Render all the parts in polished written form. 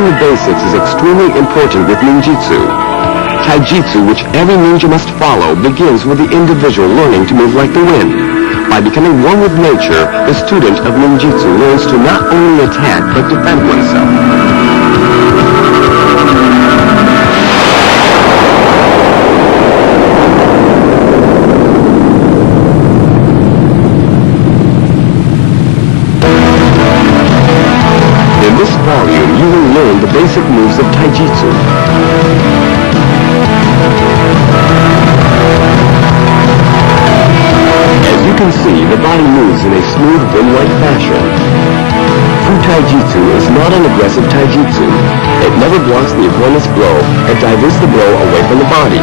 learning the basics is extremely important with ninjutsu. Taijutsu, which every ninja must follow, begins with the individual learning to move like the wind. By becoming one with nature, the student of ninjutsu learns to not only attack but defend oneself. In this volume, you will learn the basic moves of Taijutsu. As you can see, the body moves in a smooth, wind-like fashion. True Taijutsu is not an aggressive Taijutsu. It never blocks the opponent's blow and diverts the blow away from the body.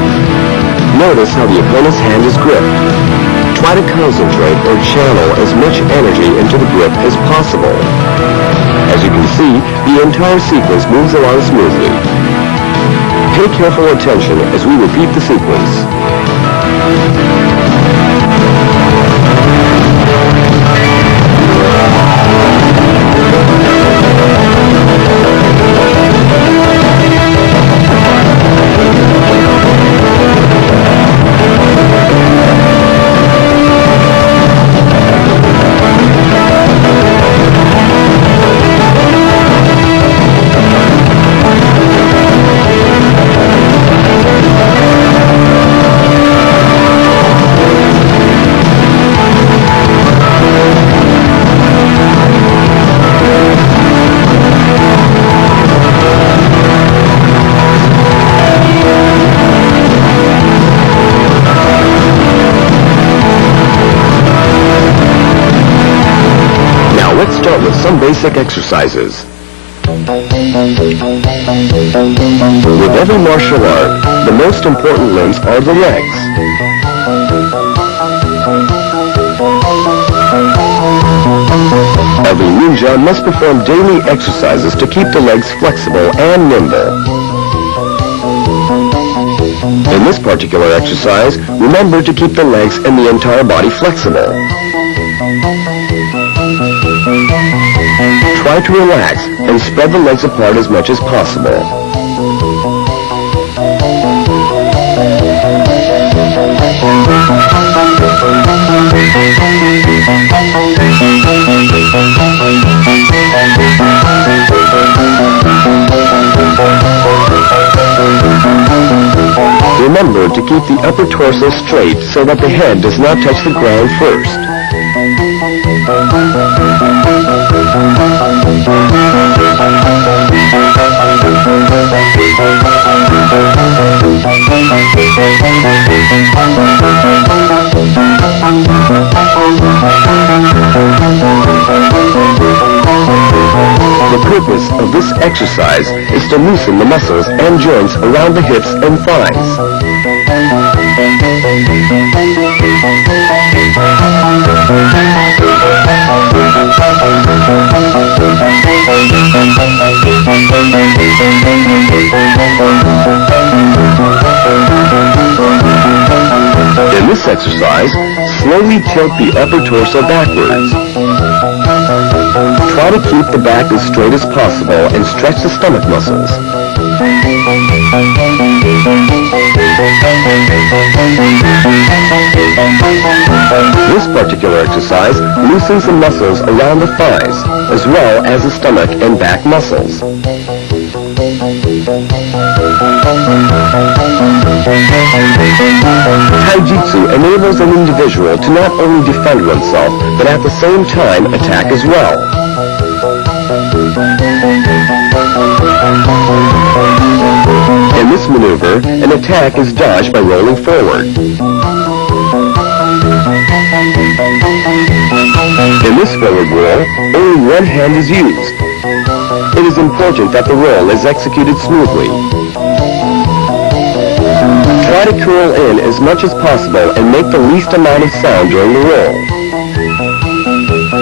Notice how the opponent's hand is gripped. Try to concentrate or channel as much energy into the grip as possible. As you can see, the entire sequence moves along smoothly. Pay careful attention as we repeat the sequence. Let's start with some basic exercises. With every martial art, the most important limbs are the legs. Every ninja must perform daily exercises to keep the legs flexible and nimble. In this particular exercise, remember to keep the legs and the entire body flexible. Try to relax and spread the legs apart as much as possible. Remember to keep the upper torso straight so that the head does not touch the ground first. The purpose of this exercise is to loosen the muscles and joints around the hips and thighs. In this exercise, slowly tilt the upper torso backwards. Try to keep the back as straight as possible and stretch the stomach muscles. This particular exercise loosens the muscles around the thighs, as well as the stomach and back muscles. Taijutsu enables an individual to not only defend oneself, but at the same time attack as well. In this maneuver, an attack is dodged by rolling forward. In this forward roll, only one hand is used. It is important that the roll is executed smoothly. Try to curl in as much as possible and make the least amount of sound during the roll.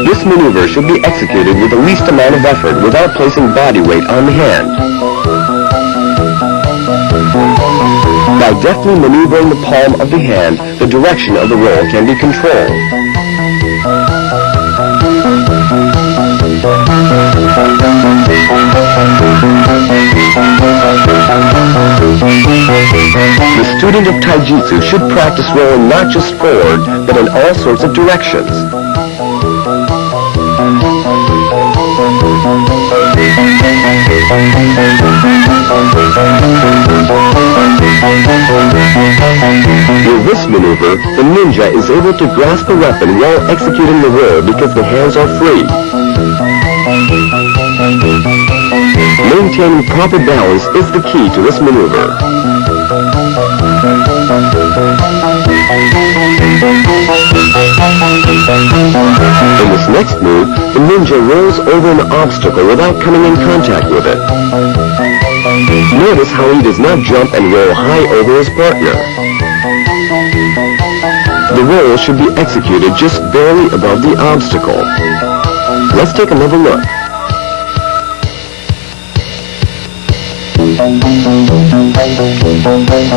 This maneuver should be executed with the least amount of effort without placing body weight on the hand. By deftly maneuvering the palm of the hand, the direction of the roll can be controlled. student of taijutsu should practice rolling not just forward, but in all sorts of directions. With this maneuver, the ninja is able to grasp a weapon while executing the roll because the hands are free. Maintaining proper balance is the key to this maneuver. In this next move, the ninja rolls over an obstacle without coming in contact with it. Notice how he does not jump and roll high over his partner. The roll should be executed just barely above the obstacle. Let's take another look.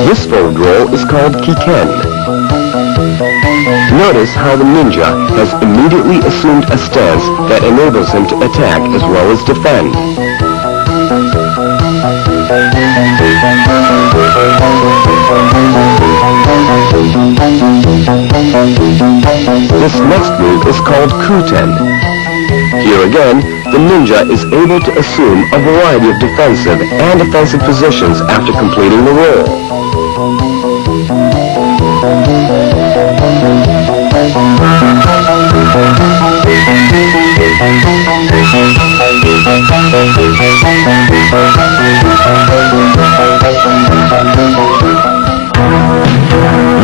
This forward roll is called kiken. Notice how the ninja has immediately assumed a stance that enables him to attack as well as defend. This next move is called kuten. Here again, the ninja is able to assume a variety of defensive and offensive positions after completing the roll.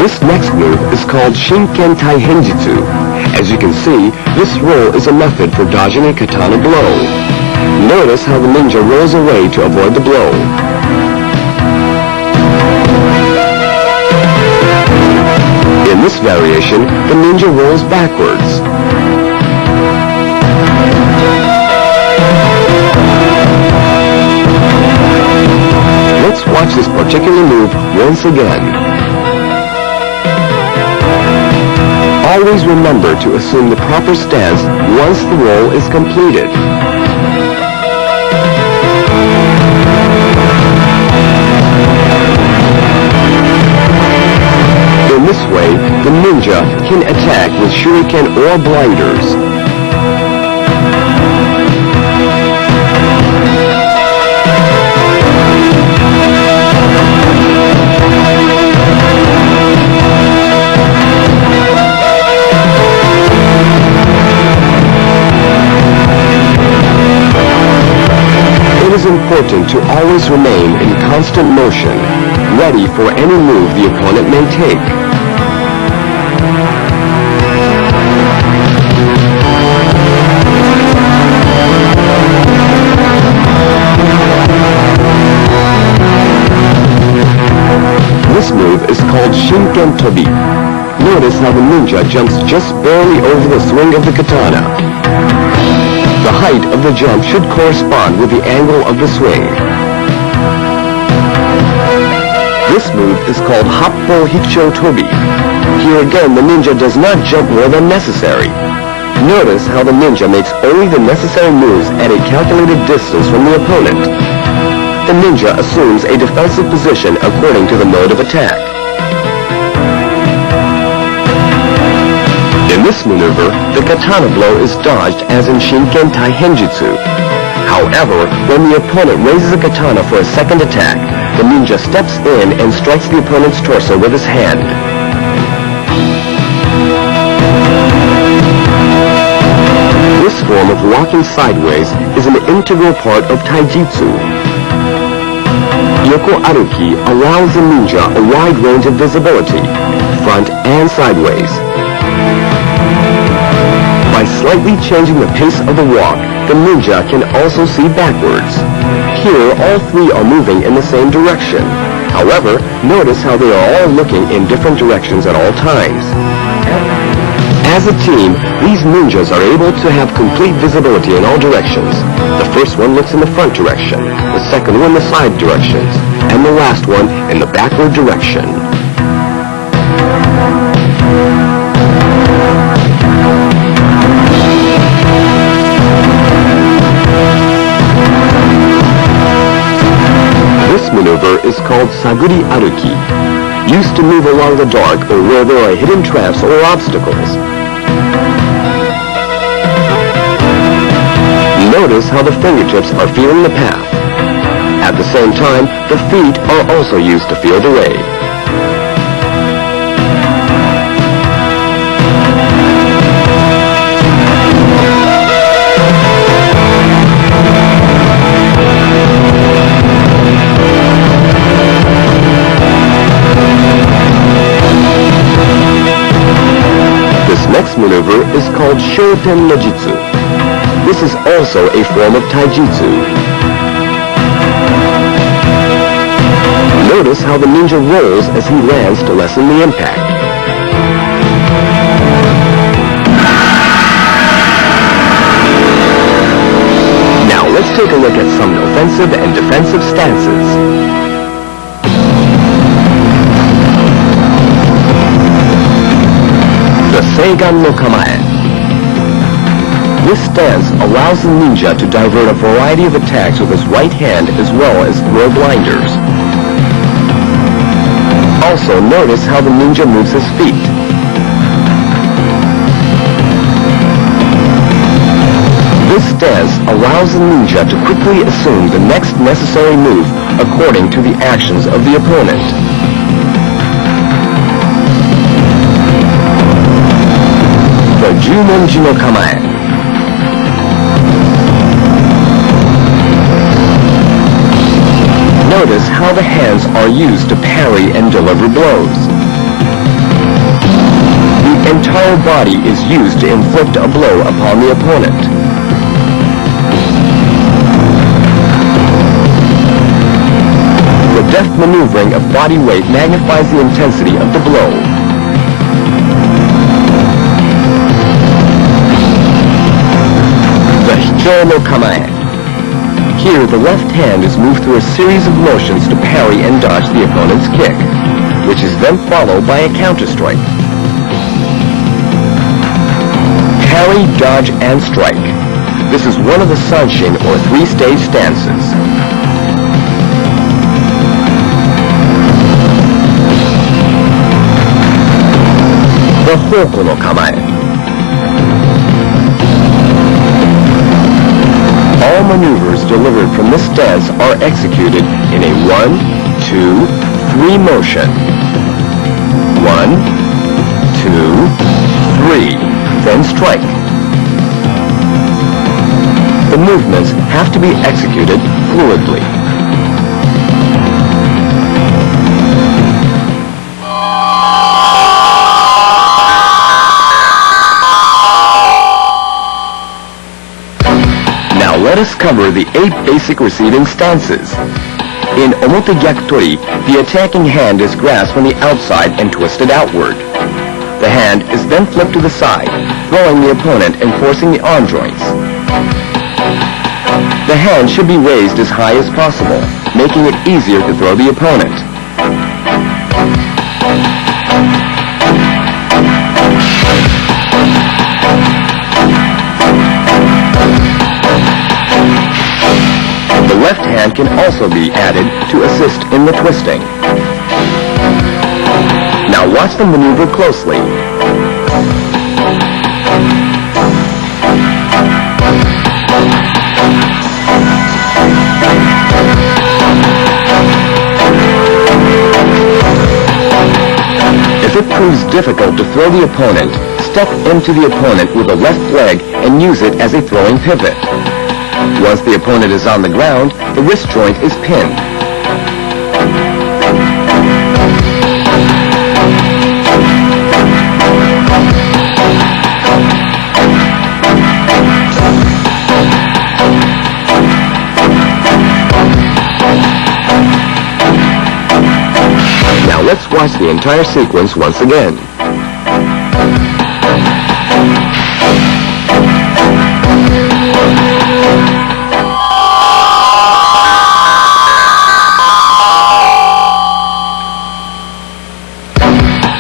This next move is called Shinken Taihenjutsu. As you can see, this roll is a method for dodging a katana blow. Notice how the ninja rolls away to avoid the blow. In this variation, the ninja rolls backwards. Let's watch this particular move once again. Always remember to assume the proper stance once the roll is completed. In this way, the ninja can attack with shuriken or blinders. It is important to always remain in constant motion, ready for any move the opponent may take. This move is called Shinken Tobi. Notice how the ninja jumps just barely over the swing of the katana. The height of the jump should correspond with the angle of the swing. This move is called Happo Hicho Tobi. Here again, the ninja does not jump more than necessary. Notice how the ninja makes only the necessary moves at a calculated distance from the opponent. The ninja assumes a defensive position according to the mode of attack. In this maneuver, the katana blow is dodged as in Shinken Taihenjutsu. However, when the opponent raises a katana for a second attack, the ninja steps in and strikes the opponent's torso with his hand. This form of walking sideways is an integral part of taijutsu. Yoko Aruki allows the ninja a wide range of visibility, front and sideways. By slightly changing the pace of the walk, the ninja can also see backwards. Here, all three are moving in the same direction. However, notice how they are all looking in different directions at all times. As a team, these ninjas are able to have complete visibility in all directions. The first one looks in the front direction, the second one the side directions, and the last one in the backward direction. This maneuver is called Saguri Aruki. used to move along the dark or where there are hidden traps or obstacles. Notice how the fingertips are feeling the path. At the same time, the feet are also used to feel the way. This next maneuver is called Shoten no Jitsu. This is also a form of taijutsu. Notice how the ninja rolls as he lands to lessen the impact. Now let's take a look at some offensive and defensive stances. The Seigan no Kamae. This stance allows the ninja to divert a variety of attacks with his right hand as well as throw blinders. Also notice how the ninja moves his feet. This stance allows the ninja to quickly assume the next necessary move according to the actions of the opponent. The Jumonji no Kamae. Notice how the hands are used to parry and deliver blows. The entire body is used to inflict a blow upon the opponent. The deft maneuvering of body weight magnifies the intensity of the blow. The Hicho no Kamae. Here, the left hand is moved through a series of motions to parry and dodge the opponent's kick, which is then followed by a counter-strike. Parry, dodge, and strike. This is one of the Sanshin or three-stage stances. The Hoko no Kamae. All maneuvers delivered from this stance are executed in a 1, 2, 3 motion. 1, 2, 3, then strike. The movements have to be executed fluidly. Let us cover the 8 basic receiving stances. In Omote Gyakutori, the attacking hand is grasped from the outside and twisted outward. The hand is then flipped to the side, throwing the opponent and forcing the arm joints. The hand should be raised as high as possible, making it easier to throw the opponent. The left hand can also be added to assist in the twisting. Now watch the maneuver closely. If it proves difficult to throw the opponent, step into the opponent with the left leg and use it as a throwing pivot. Once the opponent is on the ground, the wrist joint is pinned. Now let's watch the entire sequence once again.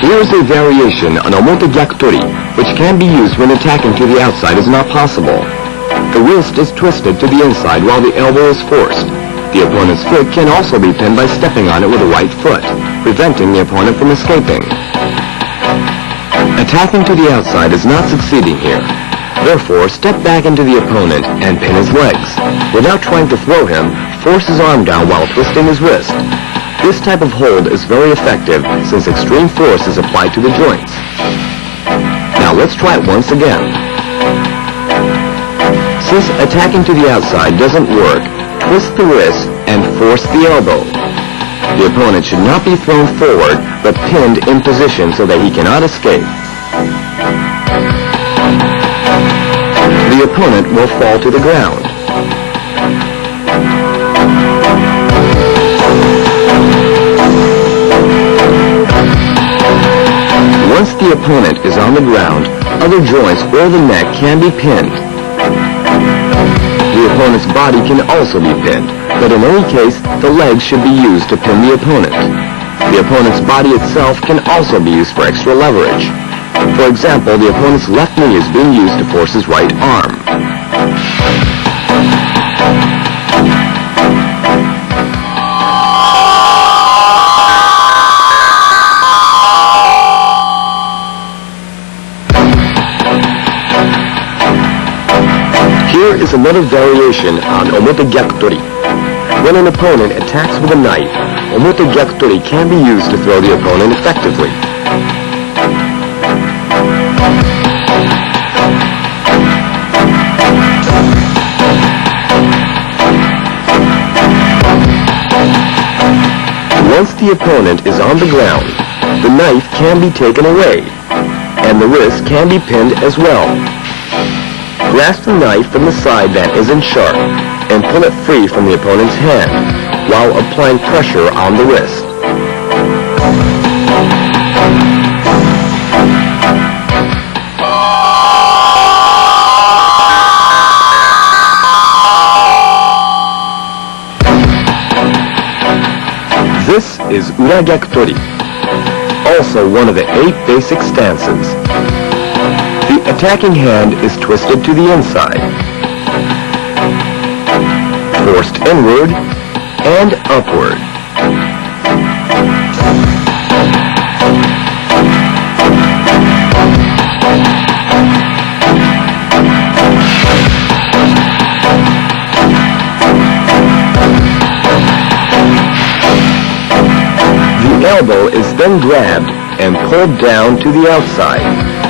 Here is a variation on Omote Gyakutori, which can be used when attacking to the outside is not possible. The wrist is twisted to the inside while the elbow is forced. The opponent's foot can also be pinned by stepping on it with a right foot, preventing the opponent from escaping. Attacking to the outside is not succeeding here. Therefore, step back into the opponent and pin his legs. Without trying to throw him, force his arm down while twisting his wrist. This type of hold is very effective since extreme force is applied to the joints. Now let's try it once again. Since attacking to the outside doesn't work, twist the wrist and force the elbow. The opponent should not be thrown forward, but pinned in position so that he cannot escape. The opponent will fall to the ground. Once the opponent is on the ground, other joints or the neck can be pinned. The opponent's body can also be pinned, but in any case, the legs should be used to pin the opponent. The opponent's body itself can also be used for extra leverage. For example, the opponent's left knee is being used to force his right arm. Here is another variation on omote gyakutori. When an opponent attacks with a knife, omote gyakutori can be used to throw the opponent effectively. Once the opponent is on the ground, the knife can be taken away, and the wrist can be pinned as well. Grasp the knife from the side that isn't sharp, and pull it free from the opponent's hand, while applying pressure on the wrist. This is ura gyakutori, also one of the 8 basic stances. The attacking hand is twisted to the inside, forced inward and upward. The elbow is then grabbed and pulled down to the outside.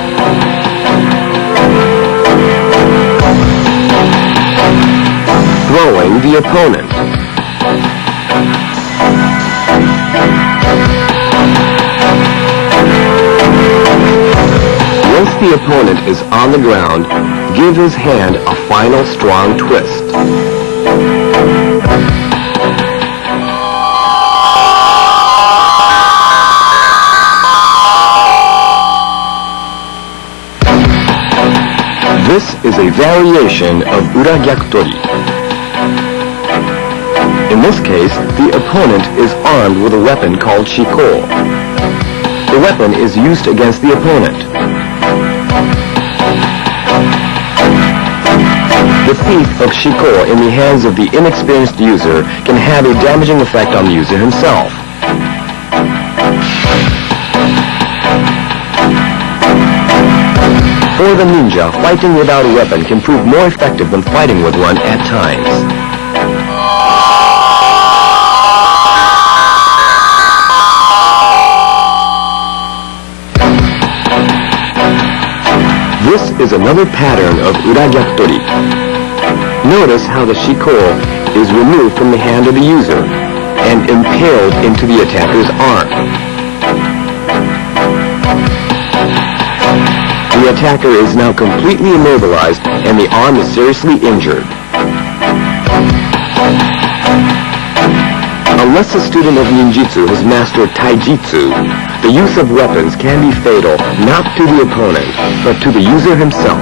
Throwing the opponent. Once the opponent is on the ground, give his hand a final strong twist. This is a variation of ura gyakutori. In this case, the opponent is armed with a weapon called shiko. The weapon is used against the opponent. The teeth of shiko in the hands of the inexperienced user can have a damaging effect on the user himself. For the ninja, fighting without a weapon can prove more effective than fighting with one at times. This is another pattern of ura gyakutori. Notice how the shiko is removed from the hand of the user and impaled into the attacker's arm. The attacker is now completely immobilized and the arm is seriously injured. Unless a student of ninjutsu has mastered taijutsu, the use of weapons can be fatal not to the opponent, but to the user himself.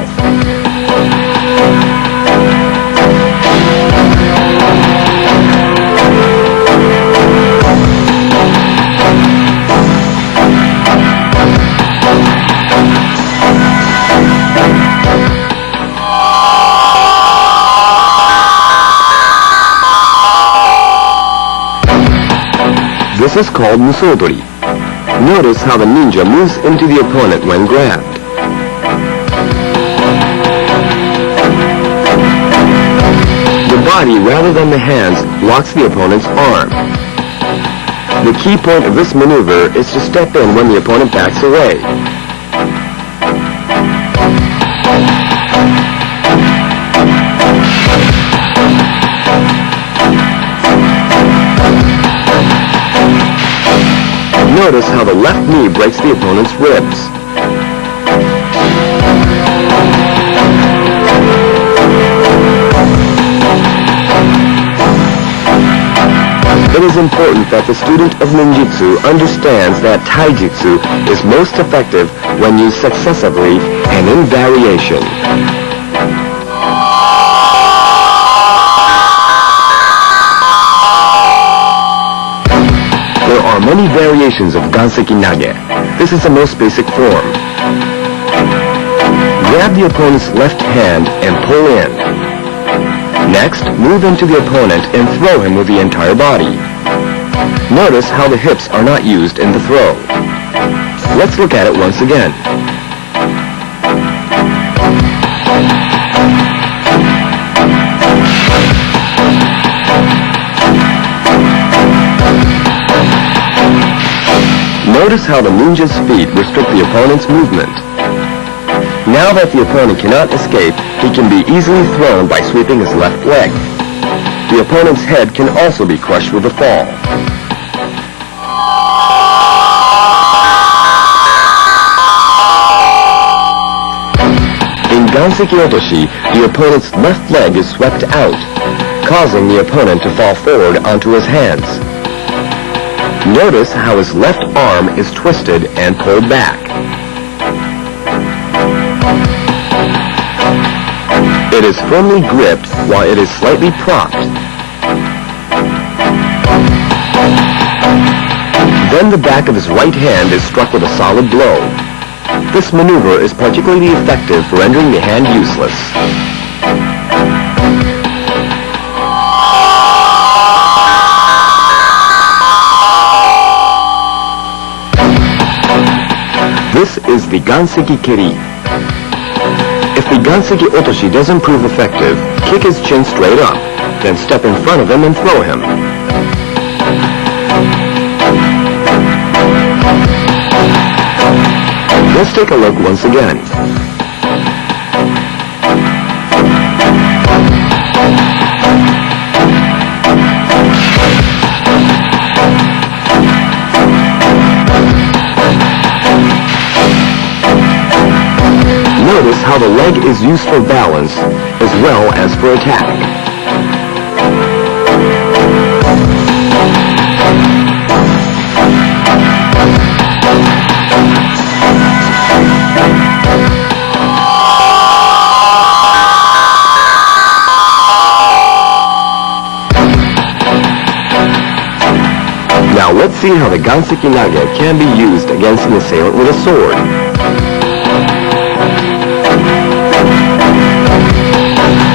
This is called musodori. Notice how the ninja moves into the opponent when grabbed. The body rather than the hands blocks the opponent's arm. The key point of this maneuver is to step in when the opponent backs away. Notice how the left knee breaks the opponent's ribs. It is important that the student of ninjutsu understands that taijutsu is most effective when used successively and in variation. There are many variations of ganseki nage. This is the most basic form. Grab the opponent's left hand and pull in. Next, move into the opponent and throw him with the entire body. Notice how the hips are not used in the throw. Let's look at it once again. Notice how the ninja's feet restrict the opponent's movement. Now that the opponent cannot escape, he can be easily thrown by sweeping his left leg. The opponent's head can also be crushed with a fall. In ganseki otoshi, the opponent's left leg is swept out, causing the opponent to fall forward onto his hands. Notice how his left arm is twisted and pulled back. It is firmly gripped while it is slightly propped. Then the back of his right hand is struck with a solid blow. This maneuver is particularly effective for rendering the hand useless. This is the ganseki keri. If the ganseki otoshi doesn't prove effective, kick his chin straight up, then step in front of him and throw him. Let's take a look once again. Notice how the leg is used for balance as well as for attack. Now let's see how the ganseki nage can be used against an assailant with a sword.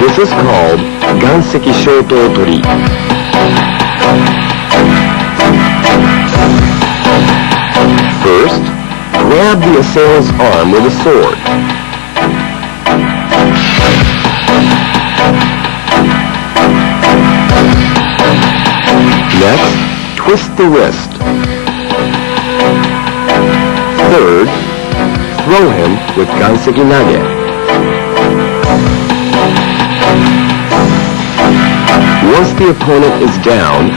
This is called ganseki shoto tori. First, grab the assailant's arm with a sword. Next, twist the wrist. Third, throw him with ganseki nage. Once the opponent is down,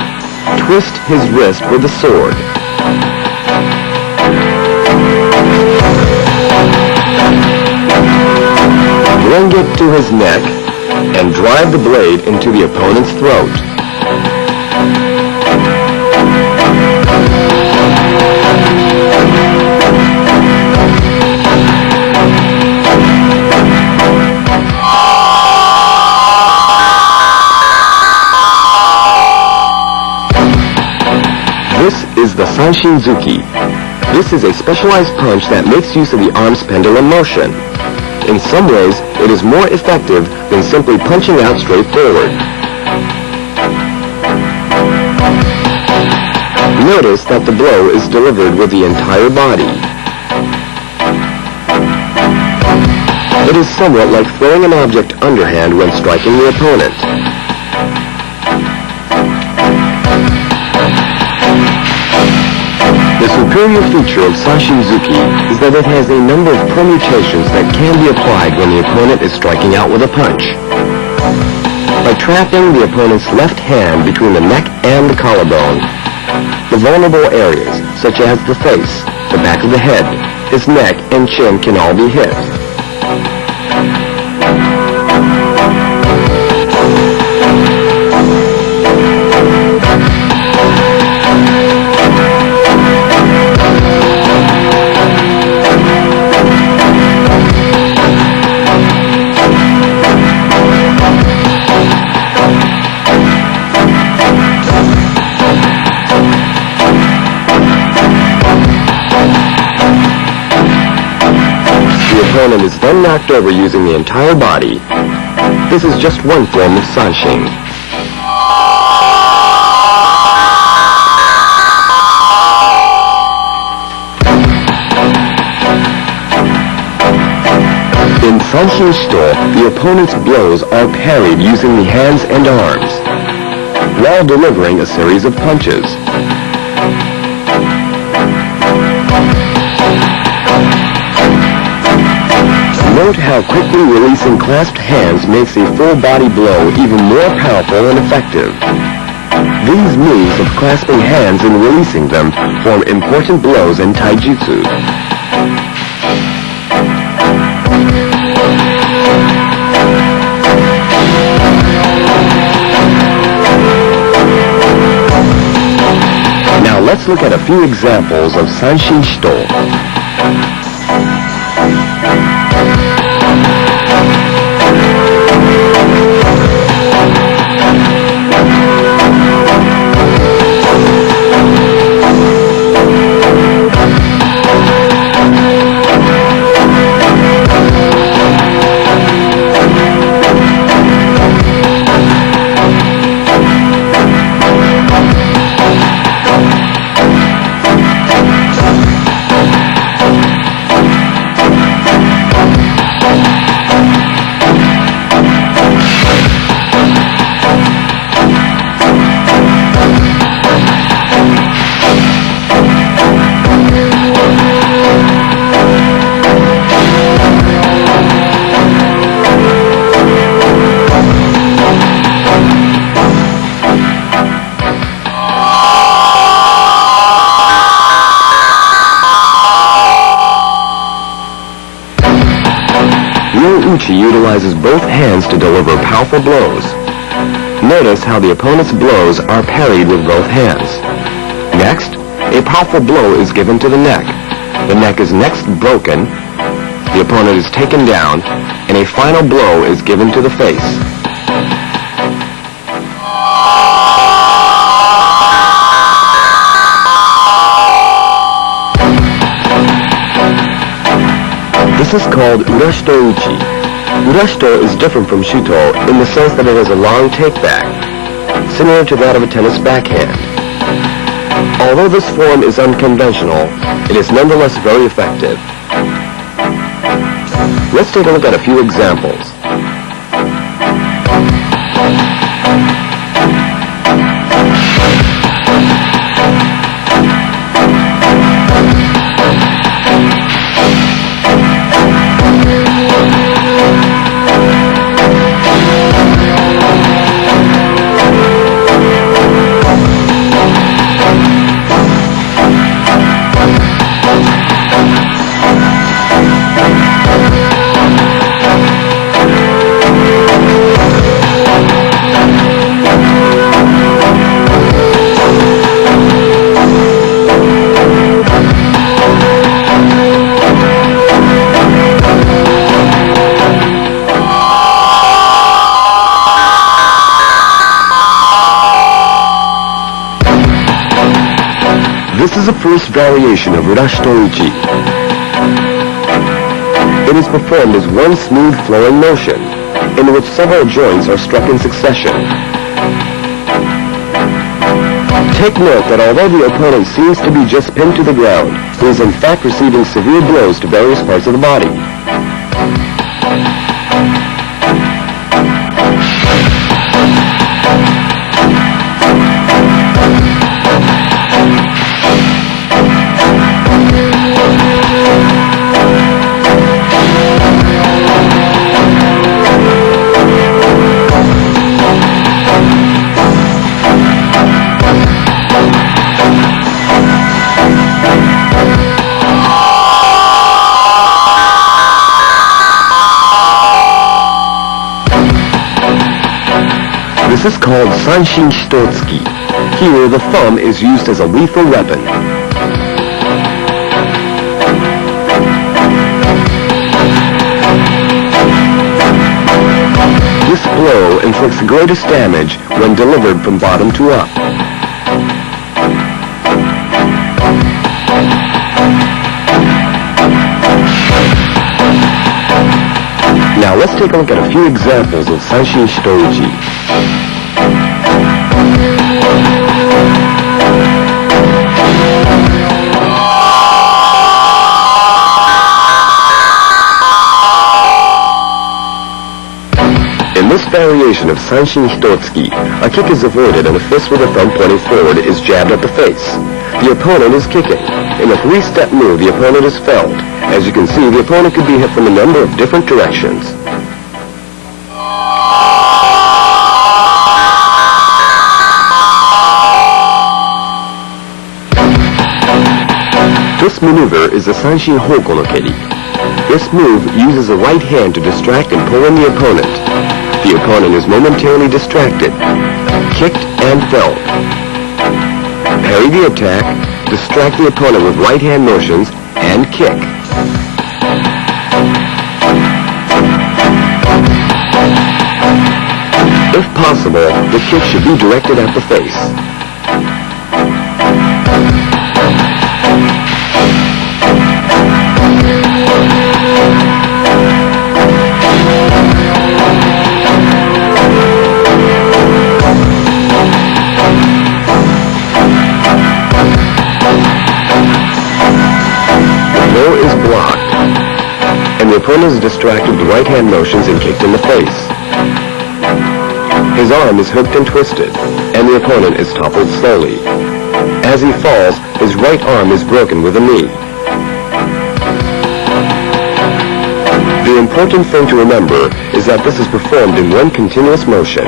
twist his wrist with the sword. Bring it to his neck and drive the blade into the opponent's throat. This is the Sanshinzuki. This is a specialized punch that makes use of the arm's pendulum motion. In some ways, it is more effective than simply punching out straight forward. Notice that the blow is delivered with the entire body. It is somewhat like throwing an object underhand when striking the opponent. The superior feature of Sashinzuki is that it has a number of permutations that can be applied when the opponent is striking out with a punch. By trapping the opponent's left hand between the neck and the collarbone, the vulnerable areas, such as the face, the back of the head, his neck, and chin can all be hit. The opponent is then knocked over using the entire body. This is just one form of sanshin. In sanshin shito, the opponent's blows are parried using the hands and arms, while delivering a series of punches. Note how quickly releasing clasped hands makes a full-body blow even more powerful and effective. These moves of clasping hands and releasing them form important blows in taijutsu. Now let's look at a few examples of sanshin shito. Uchi utilizes both hands to deliver powerful blows. Notice how the opponent's blows are parried with both hands. Next, a powerful blow is given to the neck. The neck is next broken, the opponent is taken down, and a final blow is given to the face. This is called urashito uchi. Urashito is different from shuto in the sense that it has a long take-back, similar to that of a tennis backhand. Although this form is unconventional, it is nonetheless very effective. Let's take a look at a few examples. This is the first variation of urashito uchi. It is performed as one smooth flowing motion, in which several joints are struck in succession. Take note that although the opponent seems to be just pinned to the ground, he is in fact receiving severe blows to various parts of the body. This is called Sanshin Shitotsuki. Here, the thumb is used as a lethal weapon. This blow inflicts the greatest damage when delivered from bottom to up. Now let's take a look at a few examples of Sanshin Shitouji. In this variation of Sanshin Hitotsuki, a kick is avoided and a fist with a thumb pointing forward is jabbed at the face. The opponent is kicking. In a three-step move, the opponent is felled. As you can see, the opponent could be hit from a number of different directions. This maneuver is the Sanshin Hoko no Keri. This move uses the right hand to distract and pull in the opponent. The opponent is momentarily distracted, kicked and felled. Parry the attack, distract the opponent with right hand motions, and kick. If possible, the kick should be directed at the face. The opponent is distracted with right-hand motions and kicked in the face. His arm is hooked and twisted, and the opponent is toppled slowly. As he falls, his right arm is broken with a knee. The important thing to remember is that this is performed in one continuous motion.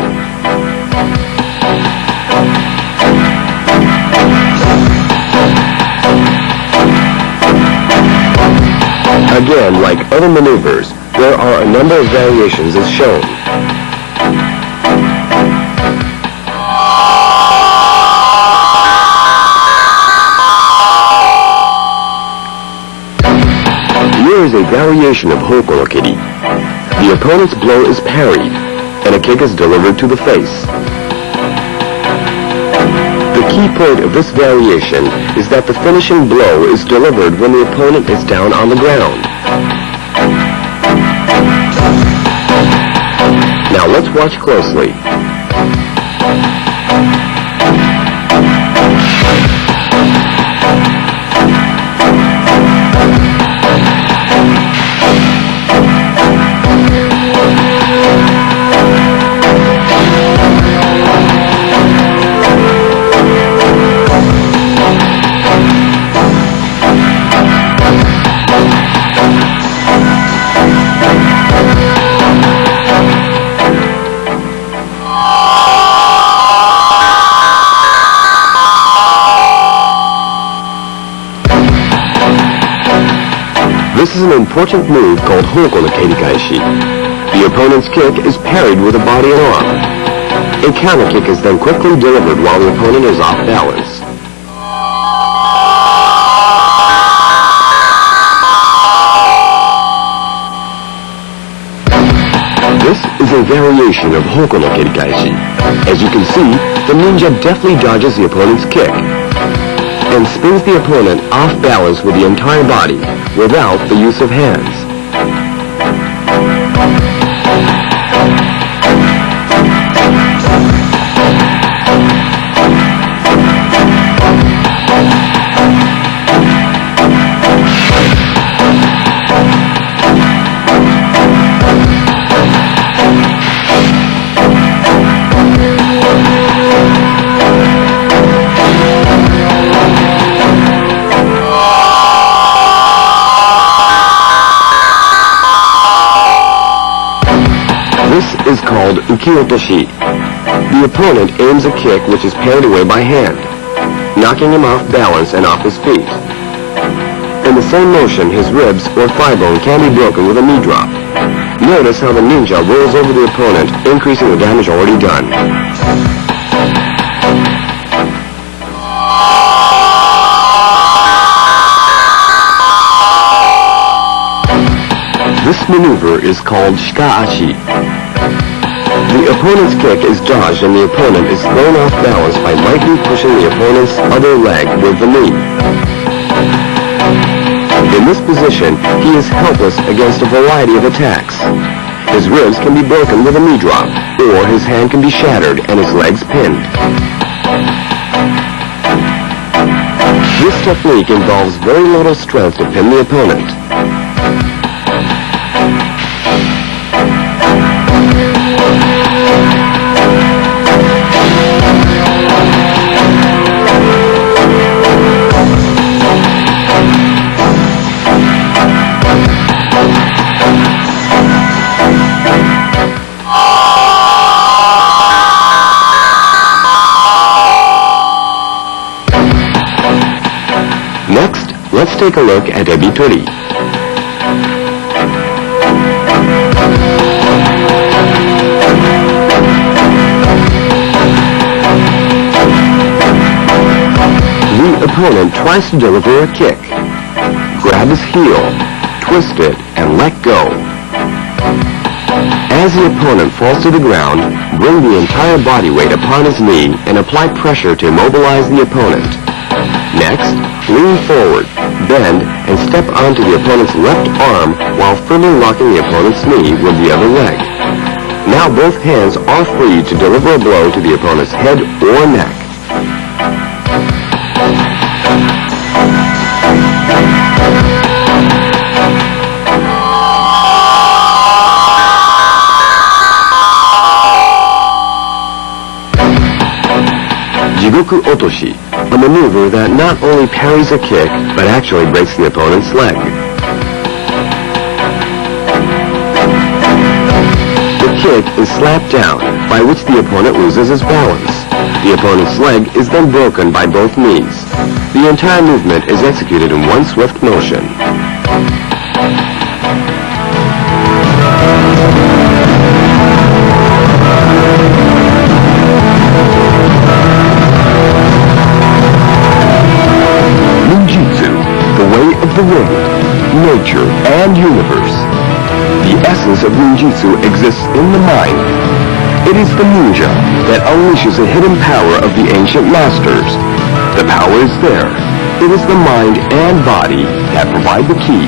Again, like other maneuvers, there are a number of variations as shown. Here is a variation of Hoko no Keri. The opponent's blow is parried, and a kick is delivered to the face. The key point of this variation is that the finishing blow is delivered when the opponent is down on the ground. Now let's watch closely. This is an important move called Hoko no Kerikaishi. The opponent's kick is parried with a body and arm. A counter kick is then quickly delivered while the opponent is off balance. This is a variation of Hoko no Kerikaishi. As you can see, the ninja deftly dodges the opponent's kick and spins the opponent off balance with the entire body, without the use of hands. Jigukiotoshi. The opponent aims a kick which is parried away by hand, knocking him off balance and off his feet. In the same motion, his ribs or thigh bone can be broken with a knee drop. Notice how the ninja rolls over the opponent, increasing the damage already done. This maneuver is called shikaashi. The opponent's kick is dodged and the opponent is thrown off balance by lightly pushing the opponent's other leg with the knee. In this position, he is helpless against a variety of attacks. His ribs can be broken with a knee drop, or his hand can be shattered and his legs pinned. This technique involves very little strength to pin the opponent. Next, let's take a look at ebitori. The opponent tries to deliver a kick. Grab his heel, twist it, and let go. As the opponent falls to the ground, bring the entire body weight upon his knee and apply pressure to immobilize the opponent. Next, lean forward, bend, and step onto the opponent's left arm while firmly locking the opponent's knee with the other leg. Now both hands are free to deliver a blow to the opponent's head or neck. Jiguku otoshi, a maneuver that not only parries a kick, but actually breaks the opponent's leg. The kick is slapped down, by which the opponent loses his balance. The opponent's leg is then broken by both knees. The entire movement is executed in one swift motion. The wind, nature, and universe. The essence of ninjutsu exists in the mind. It is the ninja that unleashes the hidden power of the ancient masters. The power is there. It is the mind and body that provide the key.